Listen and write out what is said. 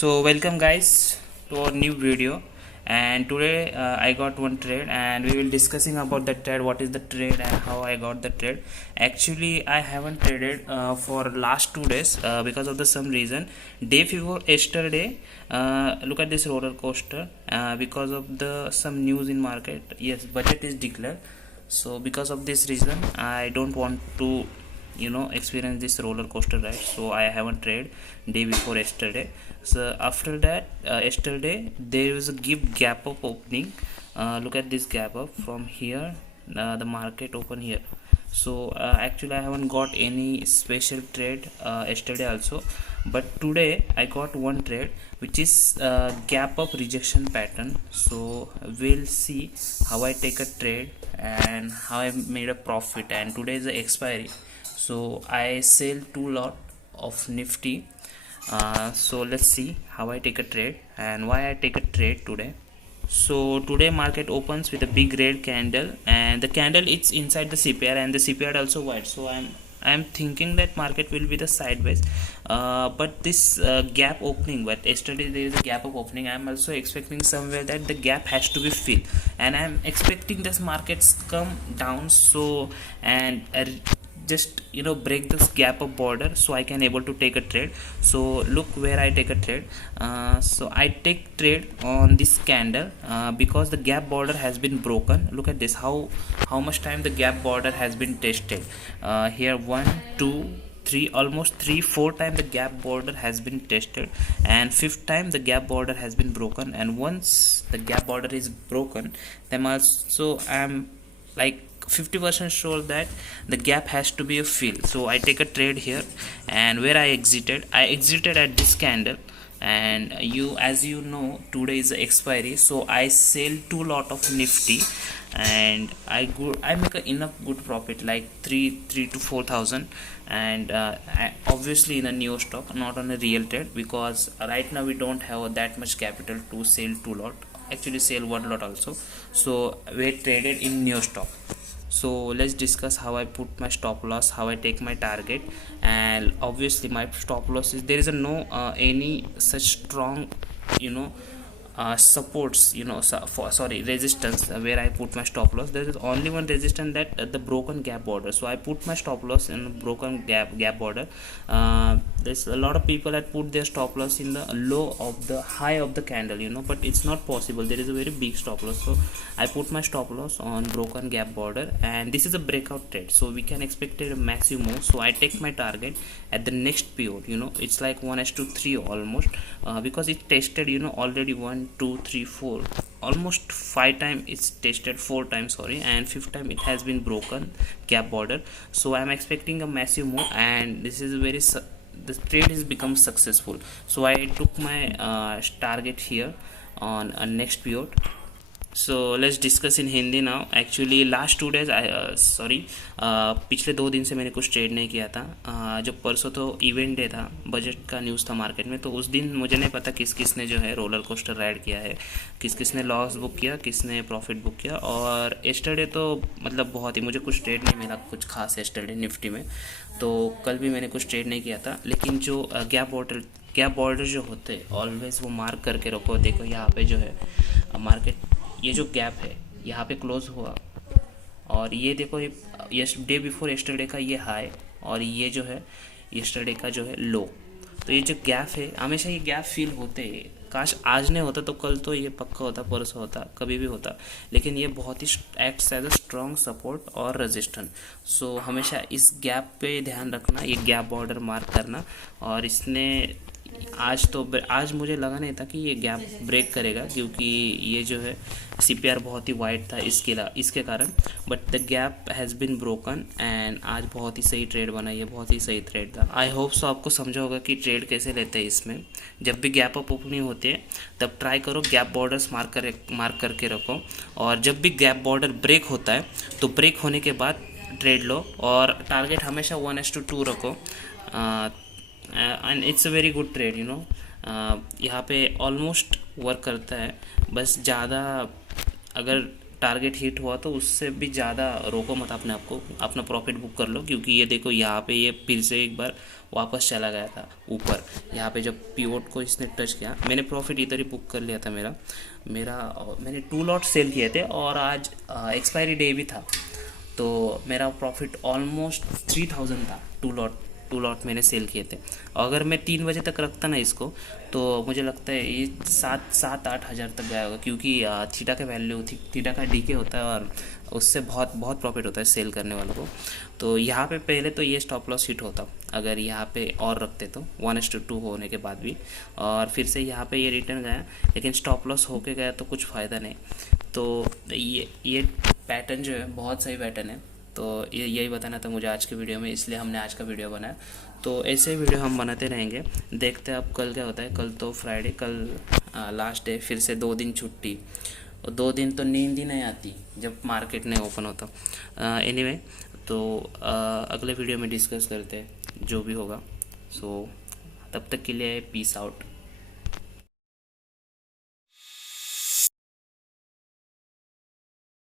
So welcome guys to our new video, and today I got one trade and we will discussing about the trade, what is the trade and how I got the trade. Actually I haven't traded for last 2 days because of the some reason. Day before yesterday, look at this roller coaster because of the some news in market. Yes, budget is declared, so because of this reason I don't want to experience this roller coaster ride, so I haven't traded day before yesterday. So after that, yesterday there was a gap up opening. Look at this gap up from here. The market open here. So actually I haven't got any special trade yesterday also, but today I got one trade which is gap up rejection pattern. So we'll see how I take a trade and how I made a profit. And today is the expiry, so I sell 2 lot of Nifty. So let's see how I take a trade and why I take a trade today. So today market opens with a big red candle, and the candle it's inside the CPR and the CPR also white. So I'm thinking that market will be the sideways, but this gap opening, but yesterday there is a gap of opening. I'm also expecting somewhere that the gap has to be filled, and I'm expecting this markets come down, so and just break this gap of border so I can able to take a trade. So look where I take a trade. So I take trade on this candle because the gap border has been broken. Look at this, how much time the gap border has been tested. Here 1 2 3, almost 3-4 times the gap border has been tested, and 5th time the gap border has been broken. And once the gap border is broken, then also I'm like 50% sure that the gap has to be a fill. So I take a trade here, and where I exited at this candle. And as you know, today is the expiry, so I sell 2 lot of Nifty, and I make enough good profit, like 3 to 4,000. And obviously in a new stock, not on a real trade, because right now we don't have that much capital to sell 2 lot, actually sell 1 lot also. So we traded in new stock. So let's discuss how I put my stop loss, how I take my target. And obviously my stop loss is, there is a no any such strong supports, resistance where I put my stop loss. There is only one resistance, that the broken gap border. So I put my stop loss in a broken gap border. There's a lot of people that put their stop loss in the low of the high of the candle, but it's not possible. There is a very big stop loss, so I put my stop loss on broken gap border, and this is a breakout trade, so we can expect a massive move. So I take my target at the next pivot. It's like 1:3 almost, because it tested already 1 2 3 4, almost 5 times it's tested, 4 times sorry, and 5th time it has been broken gap border. So I'm expecting a massive move, and this is very the trade has become successful. So I took my target here on a next pivot. So let's discuss in Hindi now. Actually last 2 days पिछले 2 दिन से मैंने कुछ trade नहीं किया था. जब परसों तो इवेंट डे था, बजट का न्यूज़ था मार्केट में, तो उस दिन मुझे नहीं पता किस किस ने जो है रोलर कोस्टर राइड किया है, किस किस ने लॉस बुक किया, किसने प्रॉफिट बुक किया. और येस्टरडे तो मतलब बहुत ही मुझे कुछ ट्रेड नहीं मिला कुछ खास येस्टरडे निफ्टी में. तो कल भी मैंने कुछ ट्रेड नहीं किया था, लेकिन जो गैप बॉर्डर जो होते हैं ऑलवेज वो मार्क करके रखो. देखो यहाँ पे जो है मार्केट, ये जो गैप है यहाँ पे क्लोज हुआ, और ये देखो ये डे बिफोर येस्टरडे का ये हाई, और ये जो है येस्टरडे का जो है लो. तो ये जो गैप है, हमेशा ये गैप फील होते हैं. काश आज नहीं होता तो कल तो ये पक्का होता, परसों होता, कभी भी होता, लेकिन ये बहुत ही acts as a strong support और रेजिस्टेंस. सो हमेशा इस गैप पे ध्यान रखना, ये गैप बॉर्डर मार्क करना. और इसने आज मुझे लगा नहीं था कि ये गैप ब्रेक करेगा, क्योंकि ये जो है CPR बहुत ही वाइड था इसके कारण. But the gap has been broken, and आज बहुत ही सही ट्रेड बना, ये बहुत ही सही ट्रेड था. आई होप सो आपको समझा होगा कि ट्रेड कैसे लेते हैं इसमें. जब भी गैप अप ओपनिंग होती है तब ट्राई करो गैप बॉर्डर्स मार्क करके रखो, और जब भी गैप बॉर्डर ब्रेक होता है तो ब्रेक होने के बाद ट्रेड लो, और टारगेट हमेशा 1:2 रखो. And it's a very good trade. यहाँ पे ऑलमोस्ट वर्क करता है. बस ज़्यादा अगर टारगेट हिट हुआ तो उससे भी ज़्यादा रोको मत अपने आप को, अपना प्रॉफिट बुक कर लो, क्योंकि ये देखो यहाँ पे ये फिर से एक बार वापस चला गया था ऊपर। यहाँ पे जब पिवोट को इसने टच किया, मैंने प्रॉफिट इधर ही बुक कर लिया था मेरा मेरा मैंने 2 लॉट सेल किए थे और आज एक्सपायरी डे भी था, तो मेरा प्रॉफिट ऑलमोस्ट 3000 था। 2 लॉट मैंने सेल किए थे। अगर मैं 3 बजे तक रखता ना इसको, तो मुझे लगता है ये 7-8 हज़ार तक गया होगा, क्योंकि थीटा का वैल्यू थीटा का डीके होता है और उससे बहुत बहुत प्रॉफिट होता है सेल करने वालों को। तो यहाँ पे पहले तो ये स्टॉप लॉस हिट होता अगर यहाँ पे और रखते तो 1:2 होने के बाद भी, और फिर से यहाँ पे ये रिटर्न गया, लेकिन स्टॉप लॉस होके गया तो कुछ फ़ायदा नहीं। तो ये पैटर्न जो है बहुत सही पैटर्न है। तो ये यही बताना था मुझे आज के वीडियो में, इसलिए हमने आज का वीडियो बनाया। तो ऐसे वीडियो हम बनाते रहेंगे, देखते हैं अब कल क्या होता है। कल तो फ्राइडे, कल लास्ट डे, फिर से 2 दिन छुट्टी, और 2 दिन तो नींद ही नहीं आती जब मार्केट नहीं ओपन होता। एनीवे, तो अगले वीडियो में डिस्कस करते हैं जो भी होगा। सो तब तक के लिए पीस आउट।